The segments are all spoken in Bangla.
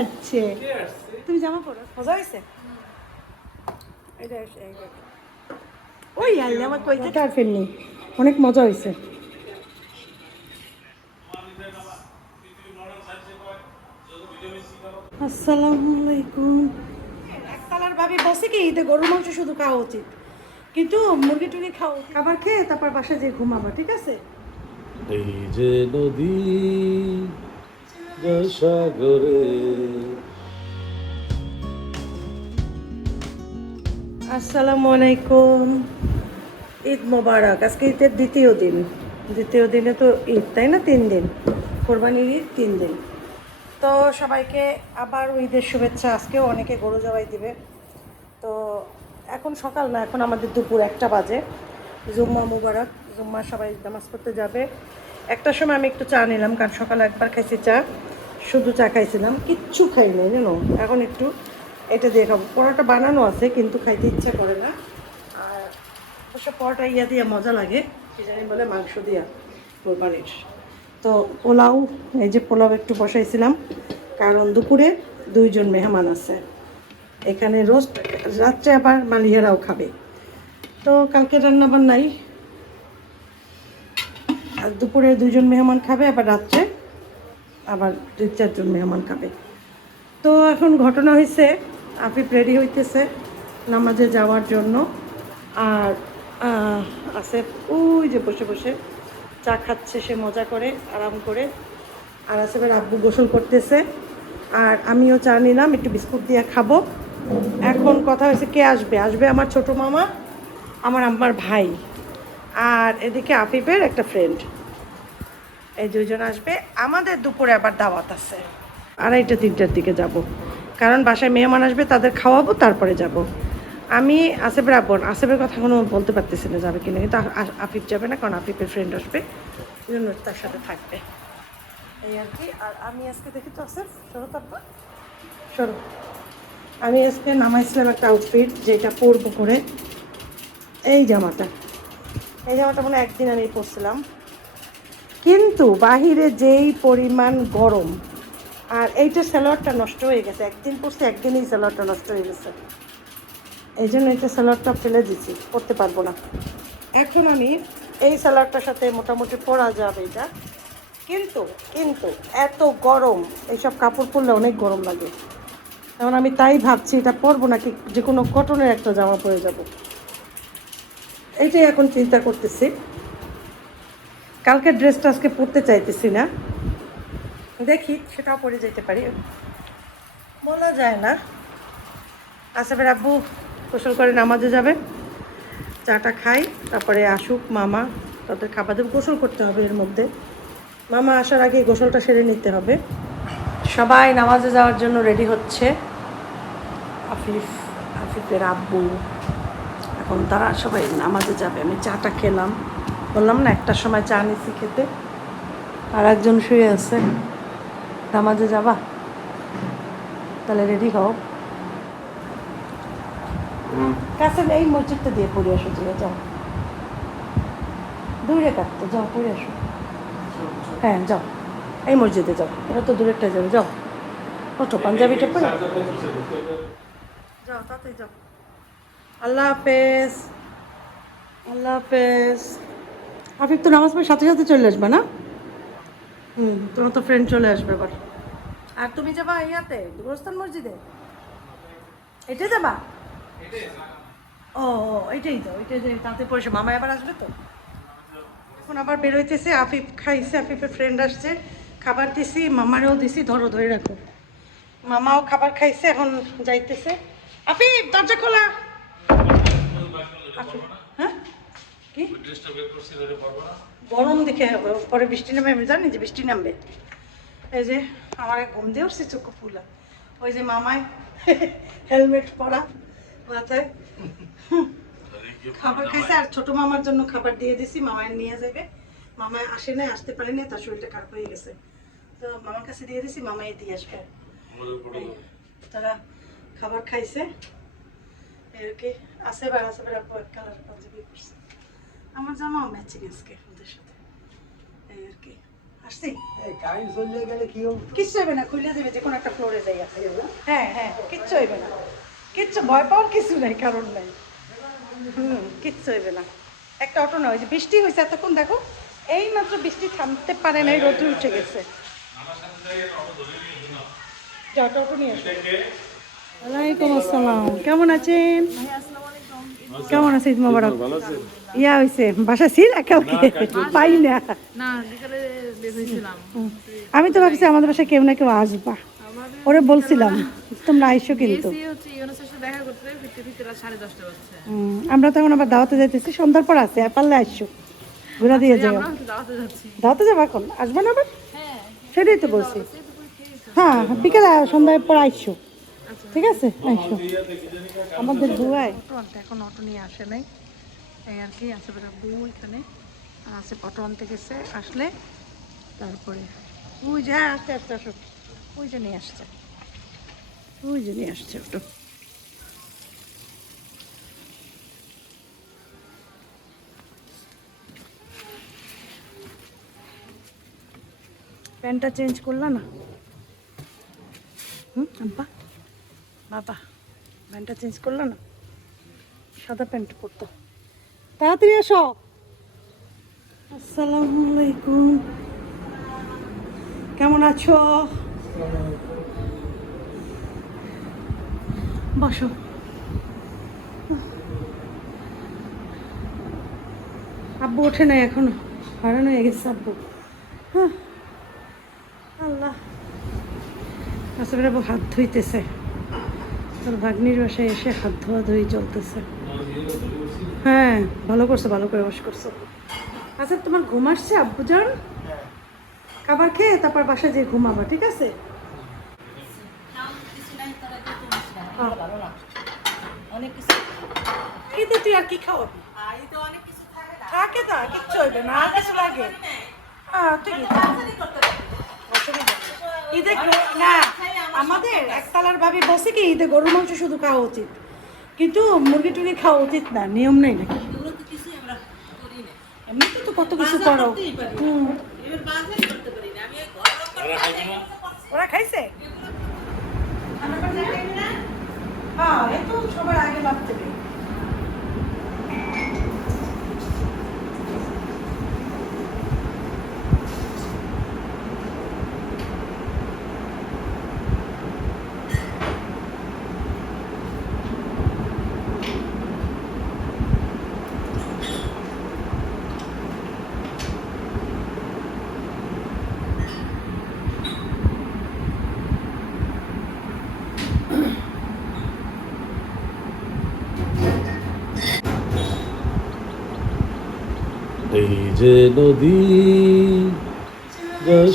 আসছে? তুমি জামা পরো, মজা হয়েছে? ওই আল্লাহ আমার কই থেকে আর ফেলনি, অনেক মজা হয়েছে। আসসালামু আলাইকুম। একতলার ভাবি বসে কি ঈদে গরুর মাংস শুধু খাওয়া উচিত, কিন্তু মুরগি টুরগি খাওয়া উচিত। খাবার খেয়ে তারপর বাসায় যেয়ে ঘুমাবা, ঠিক আছে? এই যে নদী সাগরে। আসসালামু আলাইকুম। ঈদ মোবারক। আজকে ঈদের দ্বিতীয় দিন। দ্বিতীয় দিনে তো ঈদ, তাই না? 3 দিন, কোরবানির ঈদ 3 দিন। তো সবাইকে আবার ঈদের শুভেচ্ছা। আজকেও অনেকে গরু জবাই দিবে। তো এখন সকাল না, এখন আমাদের দুপুর 1টা বাজে। জুম্মা মুবারক, জুম্মা সবাই নামাজ পড়তে যাবে। 1টার সময় আমি একটু চা নিলাম, কারণ সকালে একবার খাইছি চা, শুধু চা খাইছিলাম, কিচ্ছু খাই নাই জানো। এখন একটু এটা দিয়ে খাবো। পরোটা বানানো আছে কিন্তু খাইতে ইচ্ছা করে না। আর অবশ্য পরোটা ইয়া দিয়ে মজা লাগে, কি জানি বলে, মাংস দিয়া কোরবানির। তো পোলাও, এই যে পোলাও একটু বসাইছিলাম, কারণ দুপুরে 2 জন মেহমান আছে এখানে। রোস্ট রাত্রে আবার মালিহারাও খাবে। তো কালকে রান্নাবান্নাই, আর দুপুরে 2 জন মেহমান খাবে, আবার রাত্রে আবার 2-4 জন মেহমান খাবে। তো এখন ঘটনা হয়েছে, আফিফ রেডি হইতেছে নামাজে যাওয়ার জন্য। আর আসিফ ওই যে বসে বসে চা খাচ্ছে, সে মজা করে আরাম করে। আর আসিফের আব্বু গোসল করতেছে, আর আমিও চা নিলাম, একটু বিস্কুট দিয়ে খাবো। এখন কথা হয়েছে কে আসবে। আসবে আমার ছোট মামা, আমার ভাই, আর এদিকে আফিফের একটা ফ্রেন্ড। এই 2 জন আসবে। আমাদের দুপুরে আবার দাওয়াত আছে, 2:30-3টার দিকে যাব, কারণ বাসায় মেহমান আসবে, তাদের খাওয়াবো, তারপরে যাব। আমি আসিফের আব্বু, আসিফের কথা কোনো বলতে পারতেছি না যাবে কিনা, কিন্তু আফিফ যাবে না, কারণ আফিফের ফ্রেন্ড আসবে, এই জন্য তার সাথে থাকবে, এই আর কি। আর আমি আজকে দেখি তো আসিফ, সরো তারপর সরো। আমি আজকে নামাইছিলাম একটা আউটফিট, যেটা পরবো করে, এই জামাটা। এই জামাটা মনে একদিন আমি পরছিলাম, কিন্তু বাহিরে যেই পরিমাণ গরম, আর এইটা সালোয়ারটা নষ্ট হয়ে গেছে। একদিন পরছি, একদিনই সালোয়ারটা নষ্ট হয়ে গেছে, এই জন্য এটা সালোয়ারটা ফেলে দিচ্ছি, পরতে পারবো না। এখন আমি এই সালোয়ারটার সাথে মোটামুটি পরা যাবে এটা, কিন্তু কিন্তু এত গরম, এইসব কাপড় পরলে অনেক গরম লাগে। এখন আমি তাই ভাবছি এটা পরবো নাকি যে কোনো কটনের একটা জামা পরে যাব, এইটাই এখন চিন্তা করতেছি। কালকের ড্রেসটা আজকে পরতে চাইতেছি না, দেখি সেটাও পরে যেতে পারি, বলা যায় না। আসিফের আব্বু গোসল করে নামাজে যাবে, চাটা খাই, তারপরে আসুক মামা, তাদের খাবার দেবে। গোসল করতে হবে এর মধ্যে, মামা আসার আগে গোসলটা সেরে নিতে হবে। সবাই নামাজে যাওয়ার জন্য রেডি হচ্ছে। আফিফের আব্বু, এখন তারা সবাই নামাজে যাবে। আমি চাটা খেলাম, বললাম না 1টার সময় চা নিছি খেতে। আর একজন শুয়ে আছে। নামাজে যাবা? তাহলে রেডি হও। কাছে এই মসজিদটা দিয়ে পড়ে আসো, তুমি যাও, দূরে কাটতে যাও, পড়ে আসো। হ্যাঁ যাও, এই মসজিদে যাও, ওরা তো দূরেরটা যাবে, যাও ওঠো, পাঞ্জাবিটা পরে যাও, তাতে যাও। আল্লাহ হাফেজ, আল্লাহ হাফেজ। আফিফ তো নামাজ পড়ে সাথে সাথে চলে আসবে না? তোমার তো ফ্রেন্ড চলে আসবে এবার। আর তুমি যাবা ইয়াতে গোরস্থান মসজিদে, এটা যাবা? ও এইটাই তো, ওইটাই যে তাতে পড়েছে। মামা এবার আসবে তো। এখন আবার বেরোইতেছে, আফিফ খাইছে, আফিফের ফ্রেন্ড আসছে, খাবার দিছি, মামারেও দিছি, ধরো ধরে রাখো। মামাও খাবার খাইছে, এখন যাইতেছে। আফিফ দরজা খোলা। আফিফ, হ্যাঁ কি গরম দেখে পরে বৃষ্টি নামে, আমি জানি যে বৃষ্টি নামবে। এই যে আমার ঘুম দিয়ে উঠছে চোখ ফুলা, ওই যে মামায় হেলমেট পরা মাথায়, খাবার খাইছে। আর ছোট মামার জন্য খাবার দিয়ে দিছি, মামায় নিয়ে যাবে। মামায় আসে নাই, আসতে পারে না, তার শরীরটা খারাপ হয়ে গেছে, তো মামার কাছে দিয়ে দিছি, মামাই দিয়ে আসবে। তারা খাবার খাইছে, এর কি আছে বার আছে বার কালার পাঞ্জাবি করছে, আমার জামাও ম্যাচিং আজকে ওদের সাথে, এই আর কি। আসছি এই কারেন্ট চলে গেলে কি হবে? কিচ্ছু হইবে না, খুলে দেবে যে কোনো একটা ফ্লোরে যাই আছে। হ্যাঁ হ্যাঁ, কিচ্ছু হইবে না, কিচ্ছু ভয় পাওয়ার কিছু নাই, কারণ নাই। কিচ্ছু হইবে না। একটা অটো না, ওই যে বৃষ্টি হয়েছে এতক্ষণ, দেখো এই মাত্র বৃষ্টি থামতে পারে নাই, রোদ্র উঠে গেছে। যাও, অটো নিয়ে আসো। ওয়ালাইকুম আসসালাম, কেমন আছেন? কেমন আছে? ঈদ মোবারক। ভালো আছেন? ইয়া হয়েছে, বাসা ছিল কাউকে পাই না। না বিকালে বের হয়েছিলাম। আমি তো ভাবছি আমাদের বাসায় কেউ না কেউ আসবা, ওরে বলছিলাম তোমরা আইসো কিন্তু। গেছি হচ্ছে ইউনুসের সাথে দেখা করতে, ফিরতে ফিরতে রাত 10:30 বাজছে। আমরা তখন আবার দাওয়াতে যাইতেছি, সন্ধ্যার পর আছে, পারলে আসছো, ঘুরা দিয়ে যাও। আমরা হচ্ছে দাওয়াতে যাচ্ছি। দাওয়াতে যাবো এখন, আসবে না আবার? হ্যাঁ সেটাই তো বলছি। সে দুপুরে খেয়েছো? হ্যাঁ, বিকেলে সন্ধ্যার পর আইসো, ঠিক আছে? আইসো আমাদের বুয়ায় এখন অটো নিয়ে আসে নাই, এই আর কি আছে। বেটা বউ এখানে আছে, অটো আনতে গেছে, আসলে তারপরে ওই যে, হ্যাঁ আস্তে আস্তে আসো, ওই যে নিয়ে আসছে, ওই যে নিয়ে আসছে অটো। প্যান্টটা চেঞ্জ করলা না? আব্বা, বাবা, প্যান্টটা চেঞ্জ করলা না? সাদা প্যান্ট পরতো। তাড়াতাড়ি আসো। আসসালামু আলাইকুম, কেমন আছো? বসো। আব্বু ওঠে নাই এখনো, হারান হয়ে গেছে আব্বু। হ্যাঁ, আল্লাহ। আসলে আব্বু হাত ধুইতেছে, তোর ভাগ্নির বাসায় এসে হাত ধোয়া ধুই চলতেছে। হ্যাঁ, ভালো করছো, ভালো করে বস করছো। আচ্ছা, তোমার ঘুম আসছে আব্বু জান? খাবার খেয়ে তারপর বাসায় যেয়ে ঘুমাবা, ঠিক আছে? ঈদে তুই আর কি খাওয়াবি? থাকে না, কিচ্ছু হইবে না, আর কিছু লাগে? হ্যাঁ, ঠিকই তো। অসুবিধা নেই। ঈদে না, আমাদের একতলার ভাবি বসে কি ঈদে গরুর মাংস শুধু খাওয়া উচিত, কিন্তু মুরগি টুরগি খাওয়া উচিত না, নিয়ম নেই নাকি? এমনিতে তো কত কিছু করো। ওরা খাইছে? হ্যাঁ, এই তো সবার আগে ভাবতে হবে। এই যে নদী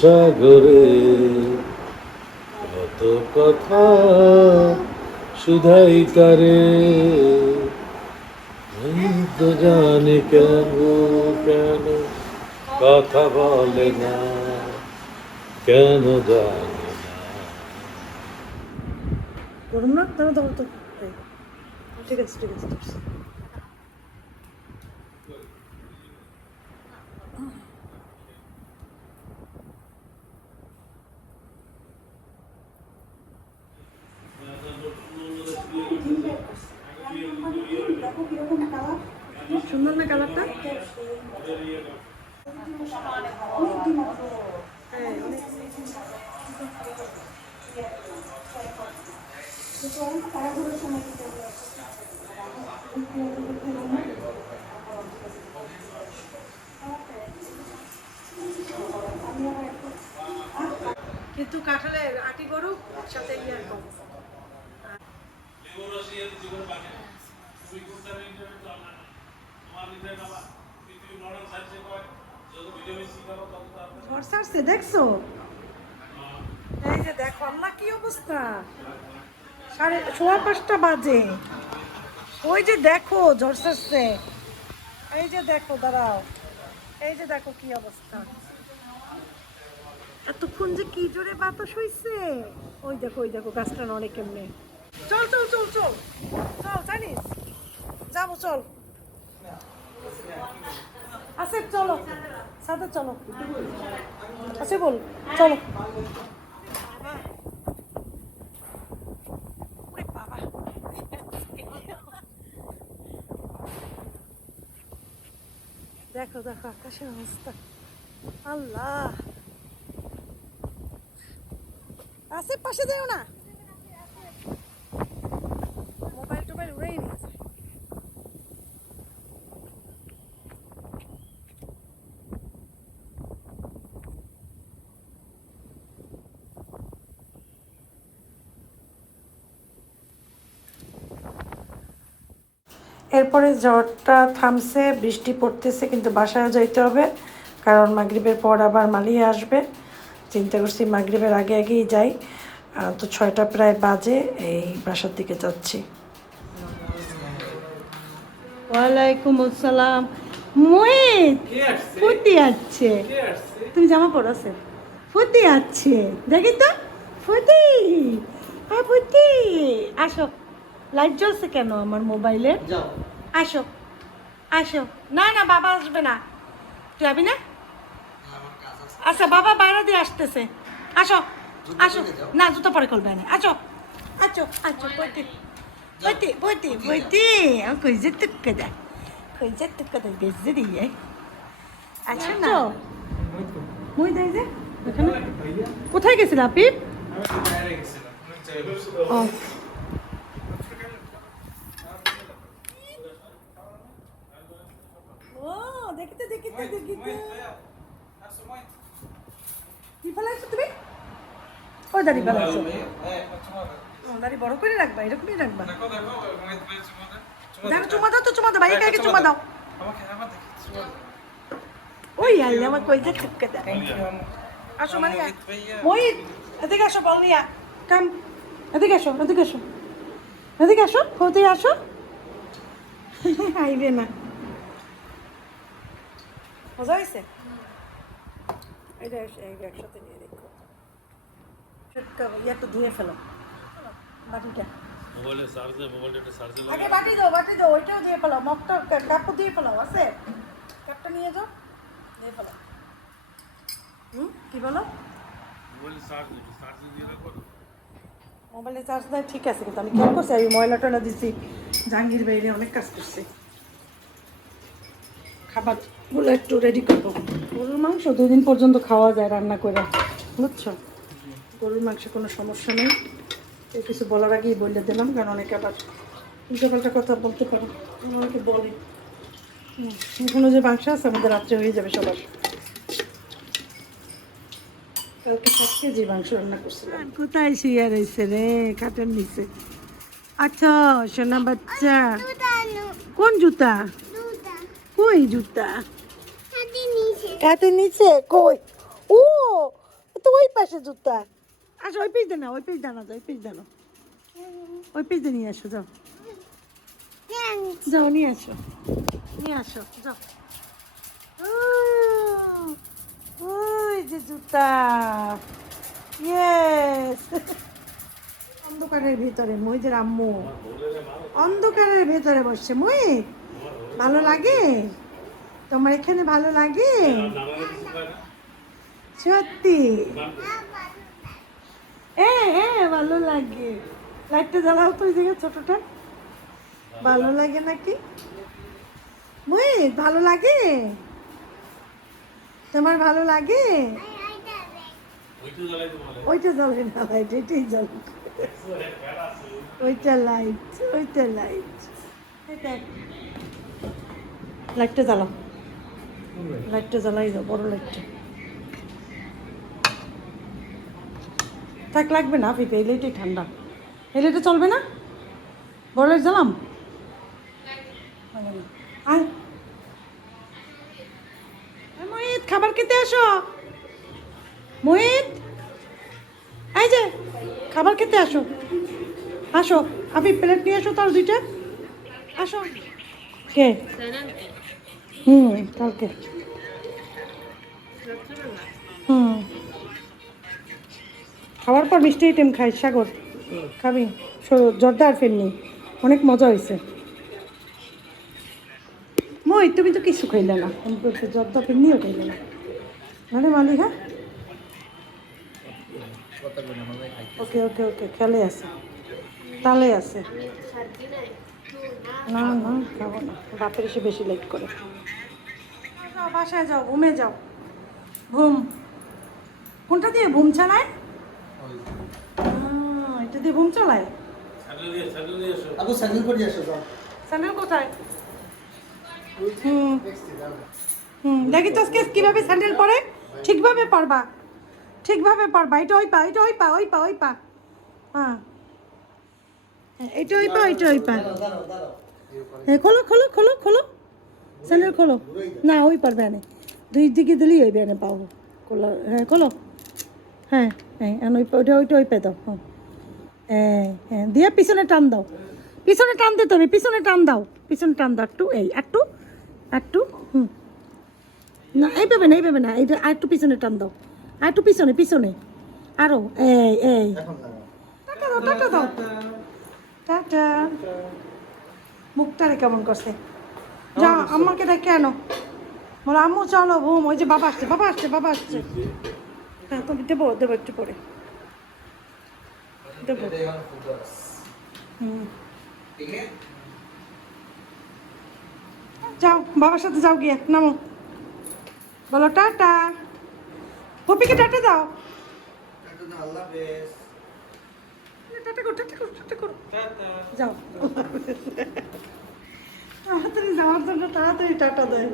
সাগরে কত কথা শুধাই তারে, আমি তো জানি কেন কেন কথা বলে না, কেন জানি না। গরম না? দাঁড়া দাঁড়া তো, ঠিক আছে ঠিক আছে, ঠিক আছে। সুন্দর না কালারটা? কিন্তু কাঁঠালের আটি গরু সাথে ইয়ার কম। ঝড় ছাড়ছে দেখছো? এই যে দেখো আল্লাহ কি অবস্থা, 5:15 বাজে। ওই যে দেখো ঝড় ছাড়ছে, এই যে দেখো, দাঁড়াও, এই যে দেখো কি অবস্থা। এতক্ষণ যে কি জোরে বাতাস হইছে, ওই দেখো ওই দেখো, গাছটা নড়ে কেমনে। চল চল চল চল চল, জানিস যাবো, চল। আসিফ চলো সাথে চলো আসিফ বল চলো ওরে বাবা দেখো দেখো আকাশের অবস্থা আল্লাহ আসিফ পাশে যাও না মোবাইল টোবাইল উড়েই নিয়েছে এরপরে ঝড়টা থামছে বৃষ্টি পড়তেছে কিন্তু বাসায় যাইতে হবে কারণ মাগরিবের পর আবার মালিয়ে আসবে চিন্তা করছি মাগরিবের আগে আগেই যাই তো 6টা প্রায় বাজে এই বাসার দিকে যাচ্ছি ওয়ালাইকুম আসসালাম মোহিত ফুটি আছে তুমি জামা পড়াছে ফুটি আছে দেখি তো ফুটি হ্যাঁ ফুটি আসো লাইট জ্বলছে কেন আমার মোবাইলে আসো আসো না না বাবা আসবে না তুই যাবি না আচ্ছা বাবা বাইরে দিয়ে আসতেছে আসো আসো না জুতো পরে করবে না আসো আছো আছো বইতে বইতে বইতে বইতে কই যে টুক্কা দা কই যে টুক্কা দা বেজে দিয়ে আচ্ছা না মই দেই যে কোথায় গেছিল আপনি ও ও দেখিতে দেখিতে দেখিতে কি ফেলাইছো তুমি ও দাড়ি ফেলাইছো দাড়ি বড় করে রাখবা এরকমই রাখবা দেখো চুমা দাও তো চুমা দাও ভাইকে আগে চুমা দাও ওই আল্লাহ আমার কই যে ঠুকে দেয় আসো মানে মোহিত এদিকে আসো বল নিয়া কাম এদিকে আসো এদিকে আসো এদিকে আসো কোথায় আসো আইবে না মজা হয়েছে এটা একসাথে নিয়ে রেখো ইয়াটা ধুয়ে ফেলো বাটিটা আগে বাটি দাও ওইটাও দিয়ে ফেলো মগটা কাপড় দিয়ে ফেলো আছে কাপটা নিয়ে যাও দিয়ে ফেলো কি বলো মোবাইলে চার্জ দেয় ঠিক আছে কিন্তু আমি খেয়াল করছি আমি ময়লা টয়লা দিচ্ছি জাহাঙ্গীর বাইরে অনেক কাজ করছি খাবারগুলো একটু রেডি করবো গরুর মাংস 2 দিন পর্যন্ত খাওয়া যায় রান্না করে বুঝছো গরুর মাংসে কোনো সমস্যা নেই এই কিছু বলার আগেই বলে দিলাম কারণ অনেকে আবার উল্টোপাল্টা কথা বলতে পারো আমাকে বলে এখনো যে মাংস আছে আমাদের রাত্রে হয়ে যাবে সবার কালকে 7 কেজি মাংস রান্না করছিলাম কোথায় শুয়ে রয়েছে রে খাটের নিচে আচ্ছা সোনা বাচ্চা কোন জুতা কই জুতা খাটের নিচে কই ও তো ওই পাশে জুতা আচ্ছা ওই পিস দাও ওই পিস দাও ওই পিস দাও ওই পিস নিয়ে আসো যাও যাও নিয়ে আসো যাও ওই যে জুতা ইয়েস অন্ধকারের ভিতরে মহিদের আম্মু অন্ধকারের ভেতরে বসছে মই ভালো লাগে তোমার এখানে ভালো লাগে সত্যি হ্যাঁ ভালো লাগে লাইটটা জ্বালাও তো ওই জায়গায় ছোটটা ভালো লাগে নাকি মই ভালো লাগে তোমার ভালো লাগে ওইটা জ্বলে না লাইট এটাই জ্বলে ওইটা লাইট লাইটটা জ্বালাও লাইটটা জ্বালাই যাও বড় লাইটটা থাক লাগবে না ফিতে এই লাইটই ঠান্ডা এই লাইটটা চলবে না বড় লাইট জ্বালাম আয় মোহিত খাবার খেতে আসো মোহিত এই যে খাবার খেতে আসো আসো আপনি প্লেট নিয়ে আসো তার 2টা আসো কে কালকে খাওয়ার পর মিষ্টি আইটেম খাই সাগর খাবি জর্দা আর ফেলনি অনেক মজা হয়েছে মই তুমি তো কিছু খাইলে না যত নিয়েও খাইলে না মানে মালিক হ্যাঁ ওকে ওকে ওকে খেলে আছে তালে আছে না না খাবো না বাপের এসে বেশি লেট করে যাও বাসায় যাও ঘুমে যাও ঘুম কোনটা দিয়ে ঘুম চালায় এটা দিয়ে ঘুম চালায় আবু স্যান্ডেল পরে আসো যাও স্যান্ডেল কোথায় দেখি তো আজকে কিভাবে স্যান্ডেল পরে ঠিকভাবে পারবা ঠিকভাবে পারবা এটা ওই পা এটা ওই পা ওই পা ওই পা হ্যাঁ এটা ওই পা এটা ওই পা দাঁড়াও দাঁড়াও হ্যাঁ খোলো খোলো খোলো খোলো স্যান্ডেল খোলো না ওই পারবে না দুই দিকে দিলেই হইবে না পাবো খোলো হ্যাঁ খোলো হ্যাঁ হ্যাঁ ওই ওইটা ওইটা ওই পে দাও হ্যাঁ হ্যাঁ দিয়ে পিছনে টান দাও পিছনে টান দিতে হবে পিছনে টান দাও পিছনে টান দাও একটু এই একটু একটু না এইভাবে না এইটা আর একটু পিছনে টান দাও আর একটু পিছনে পিছনে আরো এই এই এখন না টাটা দাও টাটা দাও টাটা মুখটারে কেমন করছে যা আম্মাকে দেখে আনো বলো আম্মু চলো ঘুম ওই যে বাবা আসছে বাবা আসছে বাবা আসছে হ্যাঁ তুমি দেবো দেবো একটু পরে দেবো ঠিক আছে যাও বাবার সাথে যাও গিয়ে নামো বলো টাটা পপিকে টাটা দাও আল্লাহ হাফেজ টাটা করো টাটা করো টাটা করো যাও তাড়াতাড়ি যাওয়ার জন্য তাড়াতাড়ি টাটা দেয়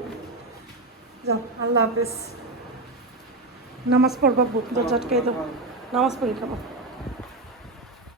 যাও আল্লাহ হাফেজ নামাজ পড়বা বুক দরজা আটকে দাও নামাজ পড়ি খাবো